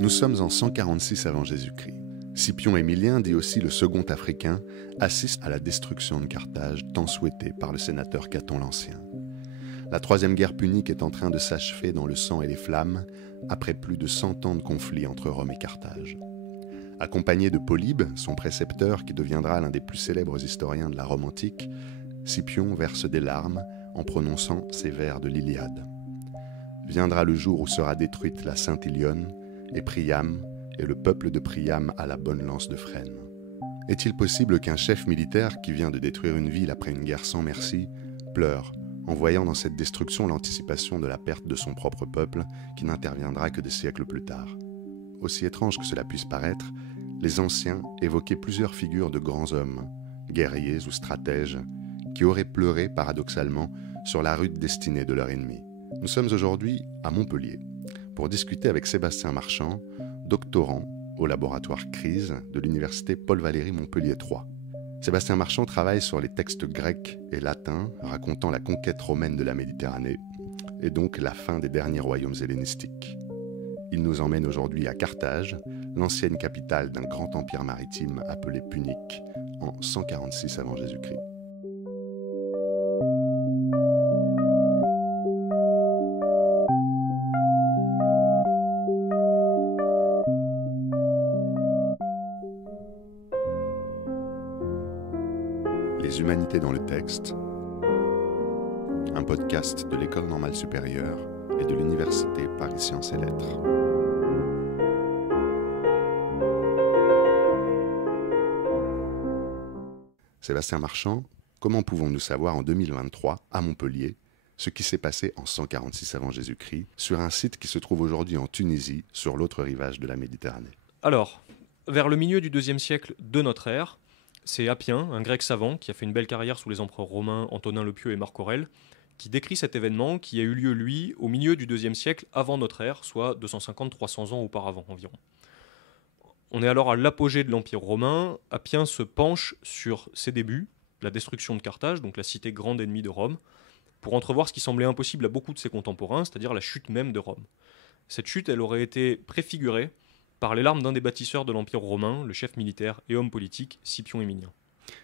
Nous sommes en 146 avant Jésus-Christ. Scipion Émilien, dit aussi le second Africain, assiste à la destruction de Carthage, tant souhaitée par le sénateur Caton l'Ancien. La troisième guerre punique est en train de s'achever dans le sang et les flammes, après plus de 100 ans de conflit entre Rome et Carthage. Accompagné de Polybe, son précepteur qui deviendra l'un des plus célèbres historiens de la Rome antique, Scipion verse des larmes en prononçant ces vers de l'Iliade. Viendra le jour où sera détruite la Sainte Ilione, et Priam, et le peuple de Priam a la bonne lance de frêne. Est-il possible qu'un chef militaire qui vient de détruire une ville après une guerre sans merci pleure en voyant dans cette destruction l'anticipation de la perte de son propre peuple qui n'interviendra que des siècles plus tard? Aussi étrange que cela puisse paraître, les anciens évoquaient plusieurs figures de grands hommes, guerriers ou stratèges, qui auraient pleuré paradoxalement sur la rude destinée de leur ennemi. Nous sommes aujourd'hui à Montpellier pour discuter avec Sébastien Marchand, doctorant au laboratoire Crise de l'université Paul-Valéry Montpellier 3. Sébastien Marchand travaille sur les textes grecs et latins racontant la conquête romaine de la Méditerranée et donc la fin des derniers royaumes hellénistiques. Il nous emmène aujourd'hui à Carthage, l'ancienne capitale d'un grand empire maritime appelé Punique, en 146 avant Jésus-Christ. Les humanités dans le texte, un podcast de l'École normale supérieure et de l'Université Paris Sciences et Lettres. Sébastien Marchand, comment pouvons-nous savoir en 2023, à Montpellier, ce qui s'est passé en 146 avant Jésus-Christ, sur un site qui se trouve aujourd'hui en Tunisie, sur l'autre rivage de la Méditerranée? Alors, vers le milieu du IIe siècle de notre ère, c'est Appien, un grec savant, qui a fait une belle carrière sous les empereurs romains Antonin le Pieux et Marc Aurèle, qui décrit cet événement qui a eu lieu, lui, au milieu du IIe siècle avant notre ère, soit 250-300 ans auparavant environ. On est alors à l'apogée de l'Empire romain. Appien se penche sur ses débuts, la destruction de Carthage, donc la cité grande ennemie de Rome, pour entrevoir ce qui semblait impossible à beaucoup de ses contemporains, c'est-à-dire la chute même de Rome. Cette chute, elle aurait été préfigurée par les larmes d'un des bâtisseurs de l'Empire romain, le chef militaire et homme politique Scipion Émilien.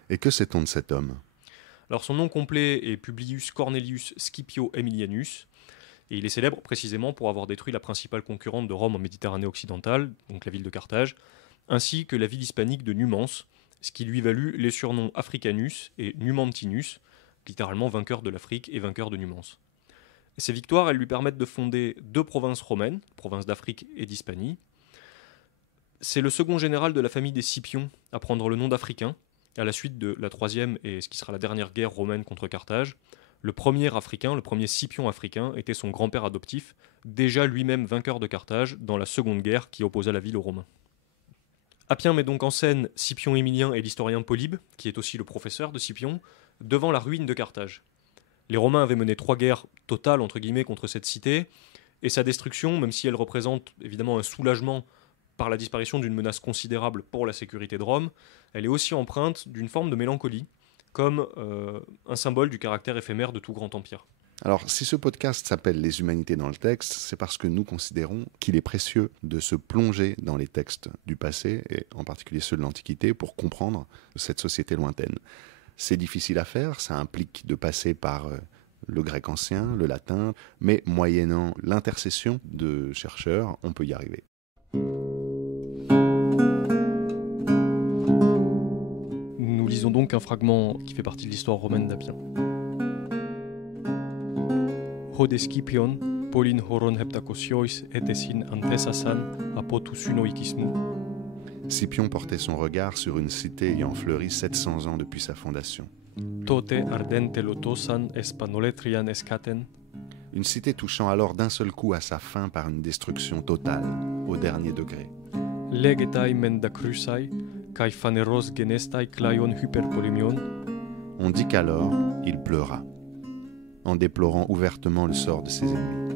Et que sait-on de cet homme? Alors son nom complet est Publius Cornelius Scipio Aemilianus, et il est célèbre précisément pour avoir détruit la principale concurrente de Rome en Méditerranée occidentale, donc la ville de Carthage, ainsi que la ville hispanique de Numance, ce qui lui valut les surnoms Africanus et Numantinus, littéralement vainqueur de l'Afrique et vainqueur de Numance. Et ces victoires, elles lui permettent de fonder 2 provinces romaines, provinces d'Afrique et d'Hispanie. C'est le second général de la famille des Scipions à prendre le nom d'Africain, à la suite de la troisième et ce qui sera la dernière guerre romaine contre Carthage. Le premier Africain, le premier Scipion africain, était son grand-père adoptif, déjà lui-même vainqueur de Carthage dans la seconde guerre qui opposa la ville aux Romains. Appien met donc en scène Scipion Émilien et l'historien Polybe, qui est aussi le professeur de Scipion, devant la ruine de Carthage. Les Romains avaient mené 3 guerres totales entre guillemets contre cette cité, et sa destruction, même si elle représente évidemment un soulagement par la disparition d'une menace considérable pour la sécurité de Rome, elle est aussi empreinte d'une forme de mélancolie, comme un symbole du caractère éphémère de tout grand empire. Alors, si ce podcast s'appelle « Les humanités dans le texte », c'est parce que nous considérons qu'il est précieux de se plonger dans les textes du passé, et en particulier ceux de l'Antiquité, pour comprendre cette société lointaine. C'est difficile à faire, ça implique de passer par le grec ancien, le latin, mais moyennant l'intercession de chercheurs, on peut y arriver. Nous lisons donc un fragment qui fait partie de l'histoire romaine d'Appien. Hode Scipion, Polin horon heptakosiois etesin antesasan apotusunoikismu. Scipion portait son regard sur une cité ayant fleuri 700 ans depuis sa fondation. Tote ardente lotosan espanoletrian escaten. Une cité touchant alors d'un seul coup à sa fin par une destruction totale, au dernier degré. Legetai mendacrusai, kai phaneros genestai klaion hyperpolymion. On dit qu'alors, il pleura, en déplorant ouvertement le sort de ses ennemis.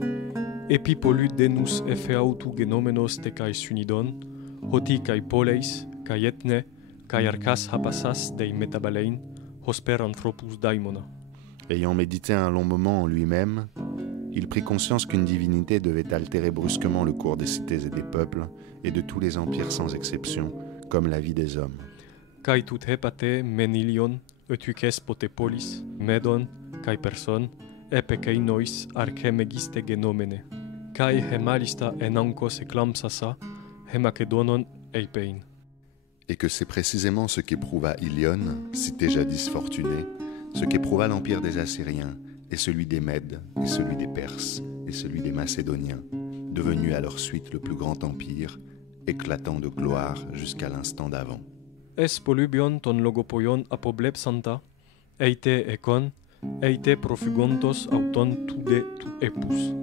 Epipolu denus epheautu genomenos te kai sunidon, hoti kai poleis, kai etne, kai arkas hapasas dei metabalein, hosper anthropus daimona. Ayant médité un long moment en lui-même, il prit conscience qu'une divinité devait altérer brusquement le cours des cités et des peuples, et de tous les empires sans exception, comme la vie des hommes. Kai tout hepate menilion, etukes potepolis, medon, kai person, epekei nois archemegiste genomene. Kai hemalista enankos eklamsasa, hemakedonon eipein. Et que c'est précisément ce qu'éprouva Ilion, cité jadis fortunée, ce qu'éprouva l'empire des Assyriens, et celui des Mèdes, et celui des Perses, et celui des Macédoniens, devenu à leur suite le plus grand empire, éclatant de gloire jusqu'à l'instant d'avant. Es polybion ton logopoion apoblepsanta, eite ekon, eite profugontos auton tude tu epus.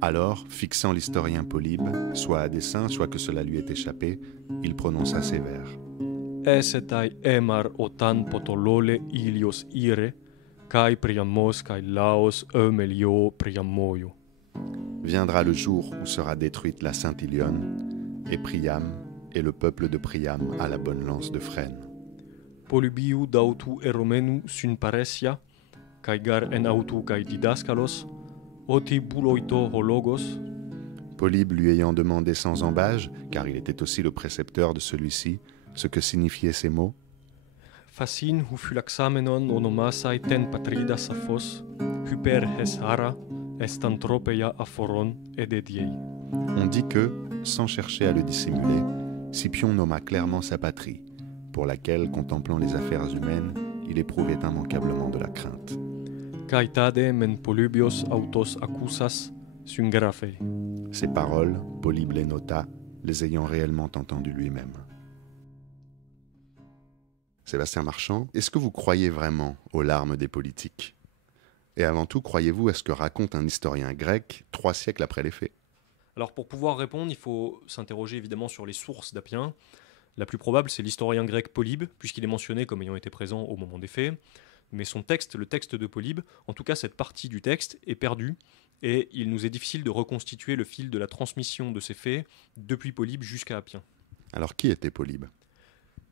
Alors, fixant l'historien Polybe, soit à dessein, soit que cela lui ait échappé, il prononça ces vers. Esetai emar otan potolole ilios ire, kai priamos kai laos eumelio priamoio. Viendra le jour où sera détruite la Sainte Ilion, et Priam, et le peuple de Priam à la bonne lance de frêne. Polybiu dautu eromenu sun paresia, kai gar en autu kai didaskalos, oti buloito hologos. Polybe lui ayant demandé sans embâge, car il était aussi le précepteur de celui-ci, ce que signifiaient ces mots. Facin hu phulaxamenon onomasai ten patridas aphos, hyper hesara, estantropeia aphoron edediei. On dit que, sans chercher à le dissimuler, Scipion nomma clairement sa patrie, pour laquelle, contemplant les affaires humaines, il éprouvait immanquablement de la crainte. Caetade men Polybios autos accusas sun graphei. Ces paroles, Polybe les nota, les ayant réellement entendues lui-même. Sébastien Marchand, est-ce que vous croyez vraiment aux larmes des politiques ? Et avant tout, croyez-vous à ce que raconte un historien grec 3 siècles après les faits ? Alors pour pouvoir répondre, il faut s'interroger évidemment sur les sources d'Appien. La plus probable, c'est l'historien grec Polybe, puisqu'il est mentionné comme ayant été présent au moment des faits. Mais son texte, le texte de Polybe, en tout cas cette partie du texte, est perdue, et il nous est difficile de reconstituer le fil de la transmission de ces faits depuis Polybe jusqu'à Appien. Alors qui était Polybe ?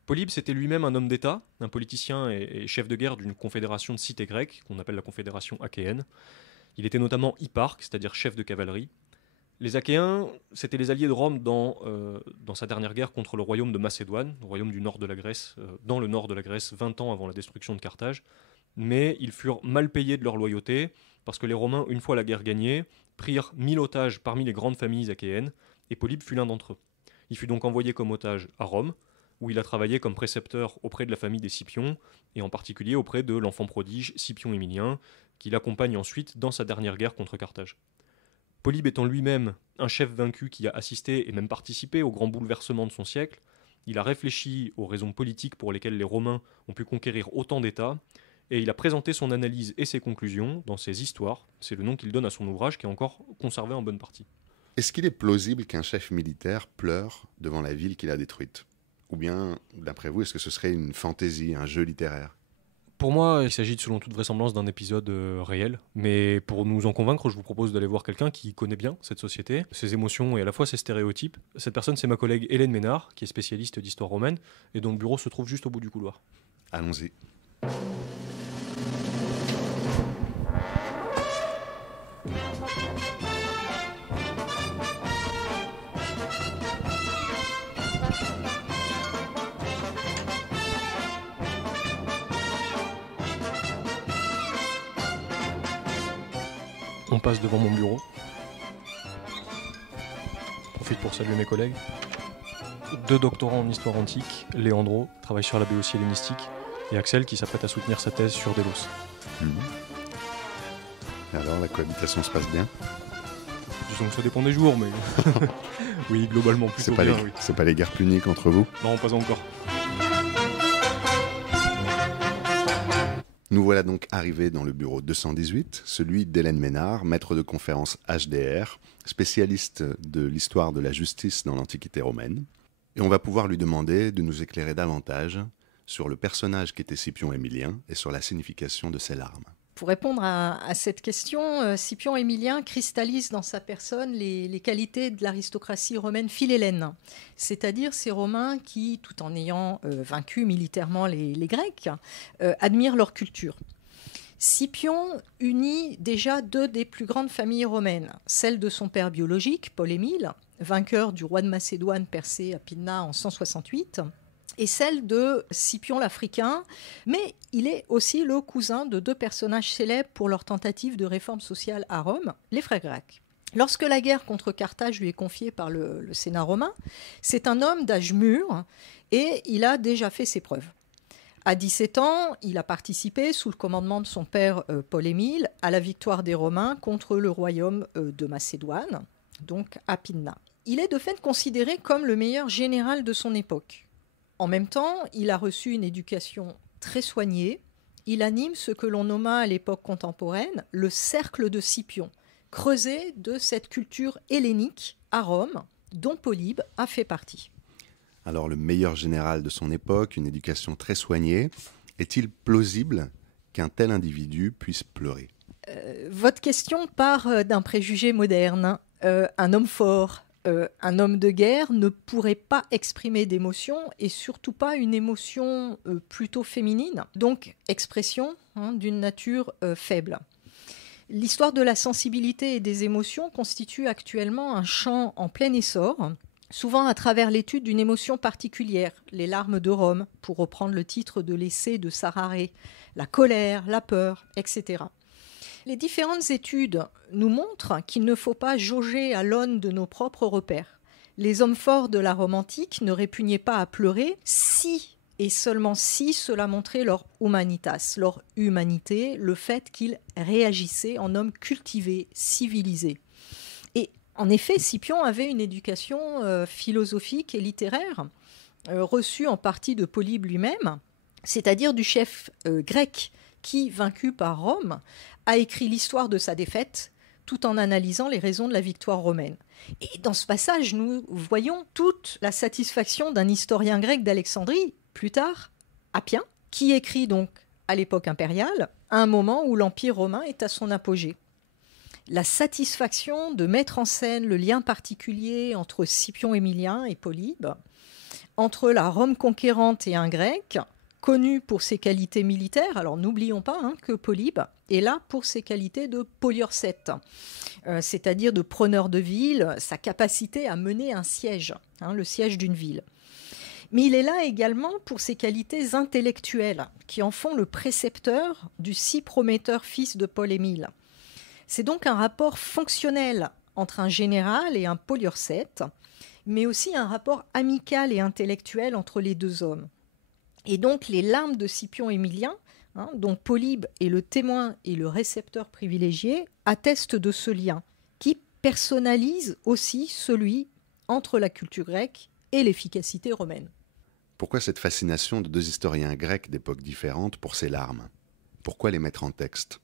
Polybe, c'était lui-même un homme d'État, un politicien et chef de guerre d'une confédération de cités grecques, qu'on appelle la confédération achéenne. Il était notamment hipparque, c'est-à-dire chef de cavalerie. Les Achéens, c'était les alliés de Rome dans sa dernière guerre contre le royaume de Macédoine, le royaume du nord de la Grèce, dans le nord de la Grèce, 20 ans avant la destruction de Carthage. Mais ils furent mal payés de leur loyauté, parce que les Romains, une fois la guerre gagnée, prirent 1000 otages parmi les grandes familles achéennes, et Polybe fut l'un d'entre eux. Il fut donc envoyé comme otage à Rome, où il a travaillé comme précepteur auprès de la famille des Scipions, et en particulier auprès de l'enfant prodige Scipion Émilien, qui l'accompagne ensuite dans sa dernière guerre contre Carthage. Polybe étant lui-même un chef vaincu qui a assisté et même participé au grand bouleversement de son siècle, il a réfléchi aux raisons politiques pour lesquelles les Romains ont pu conquérir autant d'États, et il a présenté son analyse et ses conclusions dans ses Histoires. C'est le nom qu'il donne à son ouvrage qui est encore conservé en bonne partie. Est-ce qu'il est plausible qu'un chef militaire pleure devant la ville qu'il a détruite ? Ou bien, d'après vous, est-ce que ce serait une fantaisie, un jeu littéraire ? Pour moi, il s'agit selon toute vraisemblance d'un épisode réel, mais pour nous en convaincre, je vous propose d'aller voir quelqu'un qui connaît bien cette société, ses émotions et à la fois ses stéréotypes. Cette personne, c'est ma collègue Hélène Ménard, qui est spécialiste d'histoire romaine, et dont le bureau se trouve juste au bout du couloir. Allons-y. On passe devant mon bureau. Profite pour saluer mes collègues. 2 doctorants en histoire antique, Léandro, travaille sur la béotie hellénistique, et Axel, qui s'apprête à soutenir sa thèse sur Délos. Alors, la cohabitation se passe bien ? Disons que ça dépend des jours, mais oui, globalement plutôt bien, oui. C'est pas les guerres puniques entre vous ? Non, pas encore. Nous voilà donc arrivés dans le bureau 218, celui d'Hélène Ménard, maître de conférence HDR, spécialiste de l'histoire de la justice dans l'Antiquité romaine. Et on va pouvoir lui demander de nous éclairer davantage sur le personnage qu'était Scipion Émilien et sur la signification de ses larmes. Pour répondre à cette question, Scipion Émilien cristallise dans sa personne les qualités de l'aristocratie romaine philhellène, c'est-à-dire ces Romains qui, tout en ayant vaincu militairement les Grecs, admirent leur culture. Scipion unit déjà deux des plus grandes familles romaines, celle de son père biologique, Paul-Émile, vainqueur du roi de Macédoine Persée à Pydna en 168, et celle de Scipion l'Africain, mais il est aussi le cousin de deux personnages célèbres pour leur tentative de réforme sociale à Rome, les frères grecs. Lorsque la guerre contre Carthage lui est confiée par le Sénat romain, c'est un homme d'âge mûr et il a déjà fait ses preuves. À 17 ans, il a participé, sous le commandement de son père Paul-Émile, à la victoire des Romains contre le royaume de Macédoine, donc à Pydna. Il est de fait considéré comme le meilleur général de son époque. En même temps, il a reçu une éducation très soignée. Il anime ce que l'on nomma à l'époque contemporaine le cercle de Scipion, creusé de cette culture hellénique à Rome, dont Polybe a fait partie. Alors le meilleur général de son époque, une éducation très soignée, est-il plausible qu'un tel individu puisse pleurer ? Votre question part d'un préjugé moderne. Un homme fort, un homme de guerre ne pourrait pas exprimer d'émotion et surtout pas une émotion plutôt féminine, donc expression d'une nature faible. L'histoire de la sensibilité et des émotions constitue actuellement un champ en plein essor, souvent à travers l'étude d'une émotion particulière, les larmes de Rome, pour reprendre le titre de l'essai de Sararé, la colère, la peur, etc. Les différentes études nous montrent qu'il ne faut pas jauger à l'aune de nos propres repères. Les hommes forts de la Rome antique ne répugnaient pas à pleurer si et seulement si cela montrait leur humanitas, leur humanité, le fait qu'ils réagissaient en hommes cultivés, civilisés. En effet, Scipion avait une éducation philosophique et littéraire, reçue en partie de Polybe lui-même, c'est-à-dire du chef grec qui, vaincu par Rome, a écrit l'histoire de sa défaite tout en analysant les raisons de la victoire romaine. Et dans ce passage, nous voyons toute la satisfaction d'un historien grec d'Alexandrie, plus tard, Appien, qui écrit donc à l'époque impériale, à un moment où l'Empire romain est à son apogée. La satisfaction de mettre en scène le lien particulier entre Scipion Émilien et Polybe, entre la Rome conquérante et un grec, connu pour ses qualités militaires. Alors n'oublions pas que Polybe est là pour ses qualités de poliorcète, c'est-à-dire de preneur de ville, sa capacité à mener un siège, le siège d'une ville. Mais il est là également pour ses qualités intellectuelles, qui en font le précepteur du si prometteur fils de Paul-Émile. C'est donc un rapport fonctionnel entre un général et un poliorcète, mais aussi un rapport amical et intellectuel entre les deux hommes. Et donc les larmes de Scipion Émilien, dont Polybe est le témoin et le récepteur privilégié, attestent de ce lien, qui personnalise aussi celui entre la culture grecque et l'efficacité romaine. Pourquoi cette fascination de deux historiens grecs d'époques différentes pour ces larmes ? Pourquoi les mettre en texte ?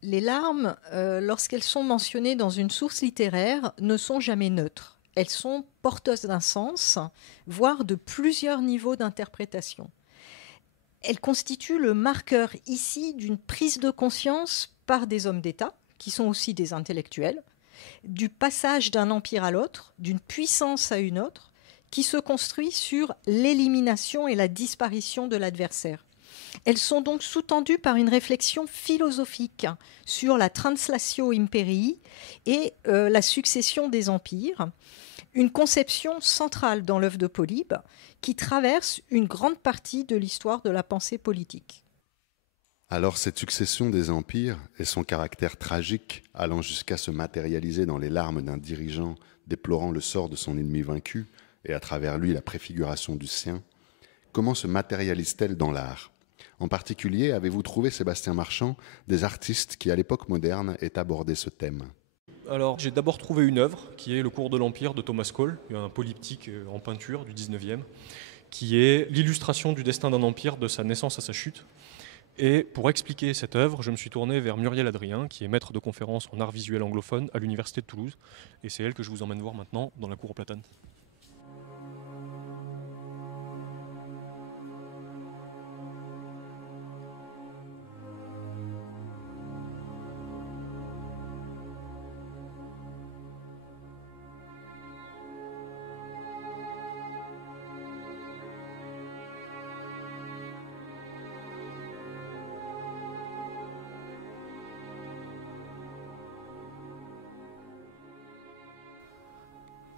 Les larmes, lorsqu'elles sont mentionnées dans une source littéraire, ne sont jamais neutres. Elles sont porteuses d'un sens, voire de plusieurs niveaux d'interprétation. Elles constituent le marqueur ici d'une prise de conscience par des hommes d'État, qui sont aussi des intellectuels, du passage d'un empire à l'autre, d'une puissance à une autre, qui se construit sur l'élimination et la disparition de l'adversaire. Elles sont donc sous-tendues par une réflexion philosophique sur la translatio imperii et la succession des empires, une conception centrale dans l'œuvre de Polybe qui traverse une grande partie de l'histoire de la pensée politique. Alors cette succession des empires et son caractère tragique allant jusqu'à se matérialiser dans les larmes d'un dirigeant déplorant le sort de son ennemi vaincu et à travers lui la préfiguration du sien, comment se matérialise-t-elle dans l'art ? En particulier, avez-vous trouvé, Sébastien Marchand, des artistes qui, à l'époque moderne, aient abordé ce thème ? Alors, j'ai d'abord trouvé une œuvre, qui est Le cours de l'Empire de Thomas Cole, un polyptyque en peinture du 19e, qui est l'illustration du destin d'un empire de sa naissance à sa chute. Et pour expliquer cette œuvre, je me suis tourné vers Muriel Adrien, qui est maître de conférences en art visuel anglophone à l'Université de Toulouse. Et c'est elle que je vous emmène voir maintenant dans la cour aux Platanes.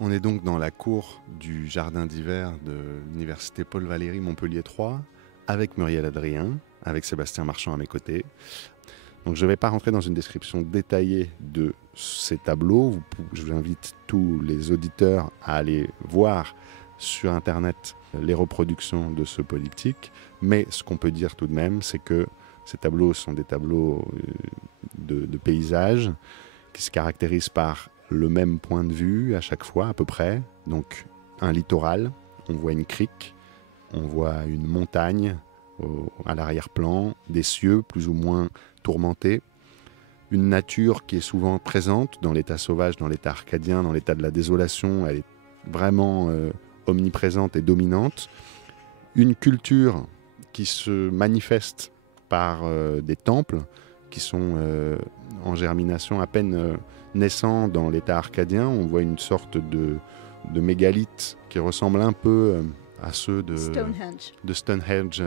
On est donc dans la cour du jardin d'hiver de l'université Paul Valéry Montpellier 3 avec Muriel Adrien, avec Sébastien Marchand à mes côtés. Donc je ne vais pas rentrer dans une description détaillée de ces tableaux. Je vous invite tous les auditeurs à aller voir sur Internet les reproductions de ce polyptyque. Mais ce qu'on peut dire tout de même, c'est que ces tableaux sont des tableaux de paysages qui se caractérisent par le même point de vue à chaque fois à peu près. Donc un littoral, on voit une crique, on voit une montagne à l'arrière-plan, des cieux plus ou moins tourmentés, une nature qui est souvent présente dans l'état sauvage, dans l'état arcadien, dans l'état de la désolation, elle est vraiment omniprésente et dominante, une culture qui se manifeste par des temples qui sont en germination à peine naissants dans l'état arcadien. On voit une sorte de mégalithe qui ressemble un peu à ceux de Stonehenge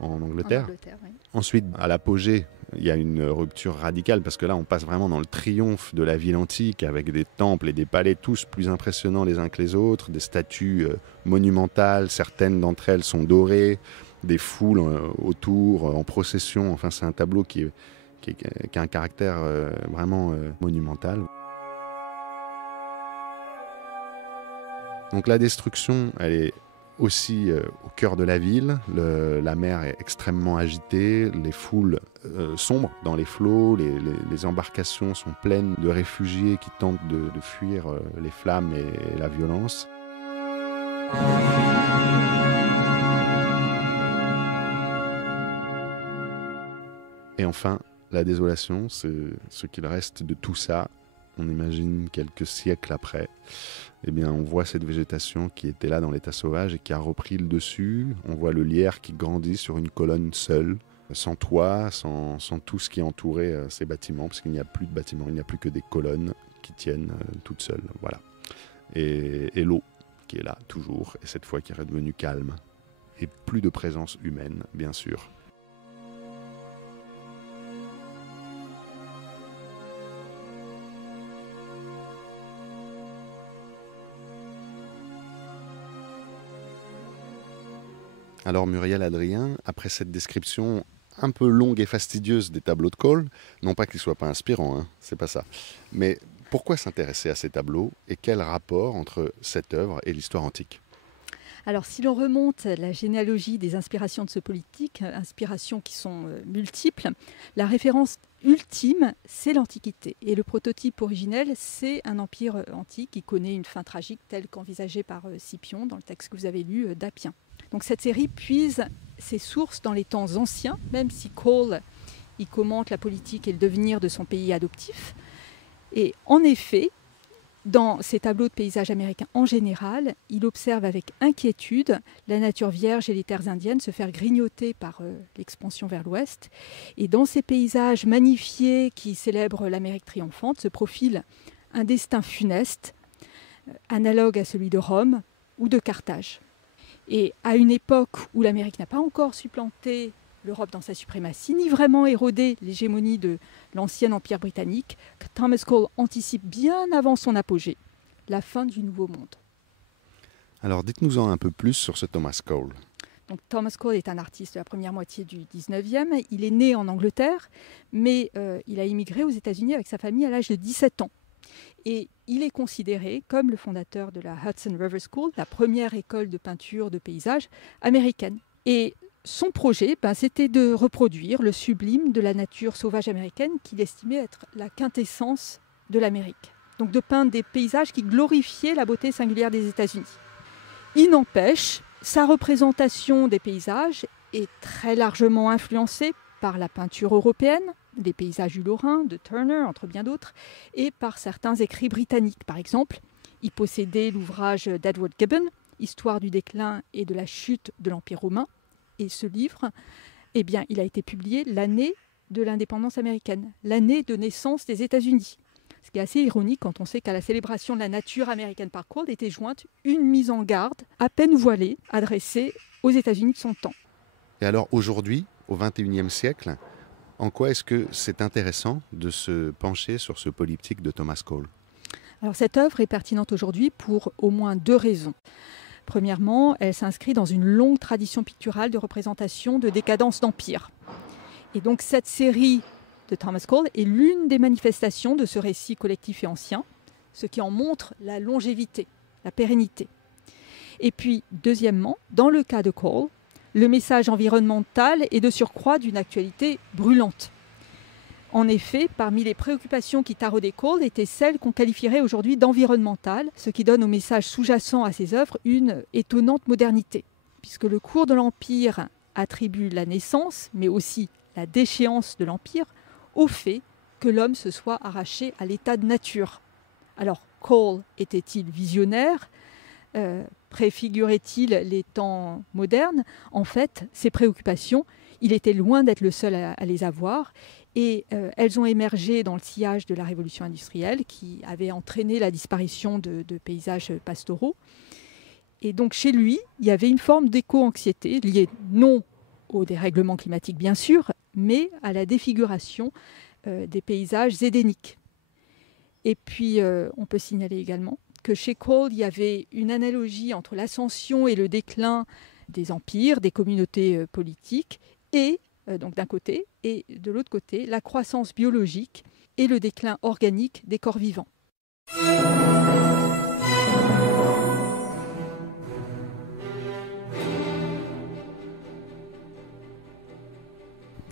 en Angleterre. Oui. Ensuite, à l'apogée, il y a une rupture radicale parce que là, on passe vraiment dans le triomphe de la ville antique avec des temples et des palais tous plus impressionnants les uns que les autres, des statues monumentales, certaines d'entre elles sont dorées, des foules autour, en procession. Enfin, c'est un tableau qui a un caractère vraiment monumental. Donc la destruction, elle est aussi au cœur de la ville. La mer est extrêmement agitée, les foules sombrent dans les flots, les embarcations sont pleines de réfugiés qui tentent de fuir les flammes et la violence. Et enfin, la désolation, c'est ce qu'il reste de tout ça. On imagine quelques siècles après, eh bien, on voit cette végétation qui était là dans l'état sauvage et qui a repris le dessus. On voit le lierre qui grandit sur une colonne seule, sans toit, sans tout ce qui entourait ces bâtiments, parce qu'il n'y a plus de bâtiments, il n'y a plus que des colonnes qui tiennent toutes seules. Voilà. Et l'eau qui est là toujours, et cette fois qui est redevenue calme. Et plus de présence humaine, bien sûr. Alors Muriel Adrien, après cette description un peu longue et fastidieuse des tableaux de Cole, non pas qu'ils ne soient pas inspirants, hein, c'est pas ça, mais pourquoi s'intéresser à ces tableaux et quel rapport entre cette œuvre et l'histoire antique ? Alors, si l'on remonte la généalogie des inspirations de ce polyptyque, inspirations qui sont multiples, la référence ultime, c'est l'Antiquité. Et le prototype originel, c'est un empire antique qui connaît une fin tragique telle qu'envisagée par Scipion dans le texte que vous avez lu d'Appien. Donc cette série puise ses sources dans les temps anciens, même si Cole y commente la politique et le devenir de son pays adoptif. Et en effet, dans ces tableaux de paysages américains en général, il observe avec inquiétude la nature vierge et les terres indiennes se faire grignoter par l'expansion vers l'ouest. Et dans ces paysages magnifiés qui célèbrent l'Amérique triomphante se profile un destin funeste, analogue à celui de Rome ou de Carthage. Et à une époque où l'Amérique n'a pas encore supplanté l'Europe dans sa suprématie, ni vraiment érodé l'hégémonie de l'ancien empire britannique, Thomas Cole anticipe bien avant son apogée la fin du Nouveau Monde. Alors dites-nous-en un peu plus sur ce Thomas Cole. Donc, Thomas Cole est un artiste de la première moitié du 19e. Il est né en Angleterre, mais il a immigré aux États-Unis avec sa famille à l'âge de 17 ans. Et il est considéré comme le fondateur de la Hudson River School, la première école de peinture de paysage américaine. Et son projet, c'était de reproduire le sublime de la nature sauvage américaine qu'il estimait être la quintessence de l'Amérique. Donc de peindre des paysages qui glorifiaient la beauté singulière des États-Unis. Il n'empêche, sa représentation des paysages est très largement influencée par la peinture européenne, des paysages du Lorrain, de Turner, entre bien d'autres, et par certains écrits britanniques. Par exemple, il possédait l'ouvrage d'Edward Gibbon, Histoire du déclin et de la chute de l'Empire romain. Et ce livre, il a été publié l'année de l'indépendance américaine, l'année de naissance des États-Unis. Ce qui est assez ironique quand on sait qu'à la célébration de la nature américaine par Cole était jointe une mise en garde à peine voilée adressée aux États-Unis de son temps. Et alors aujourd'hui, au XXIe siècle, en quoi est-ce que c'est intéressant de se pencher sur ce polyptyque de Thomas Cole ? Alors cette œuvre est pertinente aujourd'hui pour au moins 2 raisons. Premièrement, elle s'inscrit dans une longue tradition picturale de représentation de décadence d'empire. Et donc cette série de Thomas Cole est l'une des manifestations de ce récit collectif et ancien, ce qui en montre la longévité, la pérennité. Et puis, deuxièmement, dans le cas de Cole, le message environnemental est de surcroît d'une actualité brûlante. En effet, parmi les préoccupations qui taraudaient Cole étaient celles qu'on qualifierait aujourd'hui d'environnementales, ce qui donne au message sous-jacent à ses œuvres une étonnante modernité, puisque le cours de l'Empire attribue la naissance, mais aussi la déchéance de l'Empire, au fait que l'homme se soit arraché à l'état de nature. Alors, Cole était-il visionnaire ? Préfigurait-il les temps modernes ? En fait, ces préoccupations, il était loin d'être le seul à les avoir. Et elles ont émergé dans le sillage de la révolution industrielle qui avait entraîné la disparition de paysages pastoraux. Et donc chez lui, il y avait une forme d'éco-anxiété liée non au dérèglement climatique bien sûr, mais à la défiguration des paysages édéniques. Et puis on peut signaler également que chez Cole, il y avait une analogie entre l'ascension et le déclin des empires, des communautés politiques, et donc d'un côté, et de l'autre côté, la croissance biologique et le déclin organique des corps vivants.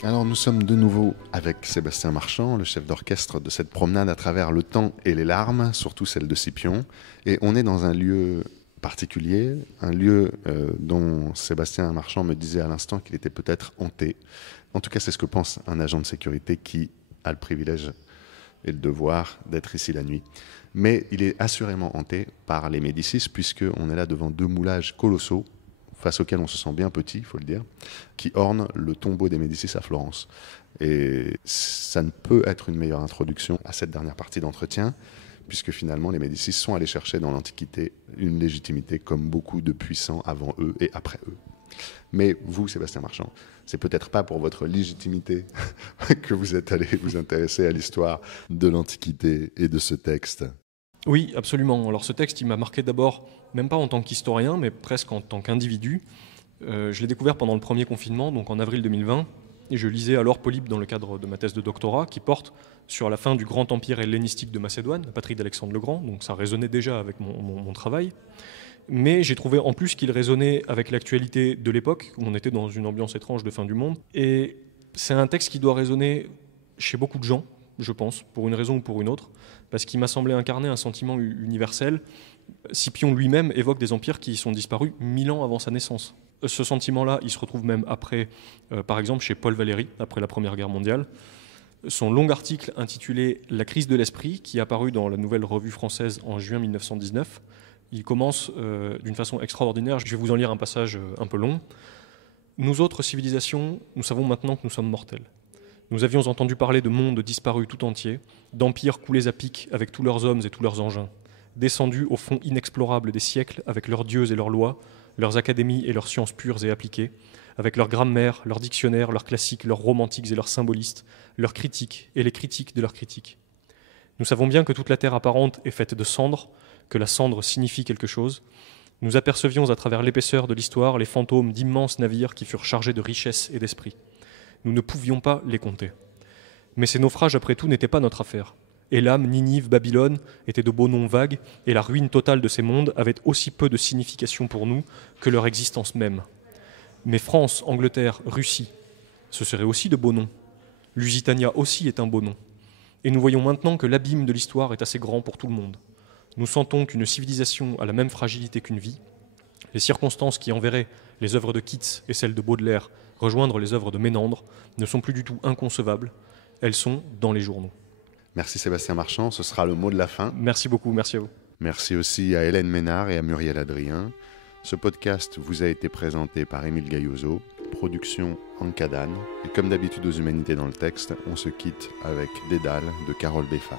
Alors nous sommes de nouveau avec Sébastien Marchand, le chef d'orchestre de cette promenade à travers le temps et les larmes, surtout celle de Scipion. Et on est dans un lieu particulier, un lieu dont Sébastien Marchand me disait à l'instant qu'il était peut-être hanté. En tout cas, c'est ce que pense un agent de sécurité qui a le privilège et le devoir d'être ici la nuit. Mais il est assurément hanté par les Médicis, puisqu'on est là devant 2 moulages colossaux, face auxquels on se sent bien petit, il faut le dire, qui ornent le tombeau des Médicis à Florence. Et ça ne peut être une meilleure introduction à cette dernière partie d'entretien, puisque finalement les Médicis sont allés chercher dans l'Antiquité une légitimité comme beaucoup de puissants avant eux et après eux. Mais vous, Sébastien Marchand, c'est peut-être pas pour votre légitimité que vous êtes allé vous intéresser à l'histoire de l'Antiquité et de ce texte. Oui, absolument. Alors ce texte, il m'a marqué d'abord, même pas en tant qu'historien, mais presque en tant qu'individu. Je l'ai découvert pendant le premier confinement, donc en avril 2020, et je lisais alors Polybe dans le cadre de ma thèse de doctorat, qui porte sur la fin du grand empire hellénistique de Macédoine, la patrie d'Alexandre le Grand, donc ça résonnait déjà avec mon travail. Mais j'ai trouvé en plus qu'il résonnait avec l'actualité de l'époque, où on était dans une ambiance étrange de fin du monde. Et c'est un texte qui doit résonner chez beaucoup de gens, je pense, pour une raison ou pour une autre, parce qu'il m'a semblé incarner un sentiment universel. Scipion lui-même évoque des empires qui sont disparus 1000 ans avant sa naissance. Ce sentiment-là, il se retrouve même après, par exemple, chez Paul Valéry, après la Première Guerre mondiale. Son long article intitulé « La crise de l'esprit », qui est apparu dans la Nouvelle Revue française en juin 1919, il commence d'une façon extraordinaire. Je vais vous en lire un passage un peu long. « Nous autres civilisations, nous savons maintenant que nous sommes mortels. Nous avions entendu parler de mondes disparus tout entiers, d'empires coulés à pic avec tous leurs hommes et tous leurs engins, descendus au fond inexplorable des siècles avec leurs dieux et leurs lois, leurs académies et leurs sciences pures et appliquées, avec leurs grammaires, leurs dictionnaires, leurs classiques, leurs romantiques et leurs symbolistes, leurs critiques et les critiques de leurs critiques. Nous savons bien que toute la terre apparente est faite de cendres, que la cendre signifie quelque chose. Nous apercevions à travers l'épaisseur de l'histoire les fantômes d'immenses navires qui furent chargés de richesses et d'esprit. Nous ne pouvions pas les compter. Mais ces naufrages, après tout, n'étaient pas notre affaire. Élam, Ninive, Babylone étaient de beaux noms vagues, et la ruine totale de ces mondes avait aussi peu de signification pour nous que leur existence même. Mais France, Angleterre, Russie, ce seraient aussi de beaux noms. Lusitania aussi est un beau nom. Et nous voyons maintenant que l'abîme de l'histoire est assez grand pour tout le monde. Nous sentons qu'une civilisation a la même fragilité qu'une vie. Les circonstances qui enverraient les œuvres de Keats et celles de Baudelaire rejoindre les œuvres de Ménandre ne sont plus du tout inconcevables. Elles sont dans les journaux. Merci Sébastien Marchand, ce sera le mot de la fin. Merci beaucoup, merci à vous. Merci aussi à Hélène Ménard et à Muriel Adrien. Ce podcast vous a été présenté par Émile Gailloso, production Ancadane. Et comme d'habitude aux Humanités dans le texte, on se quitte avec Dédale de Carole Beffa.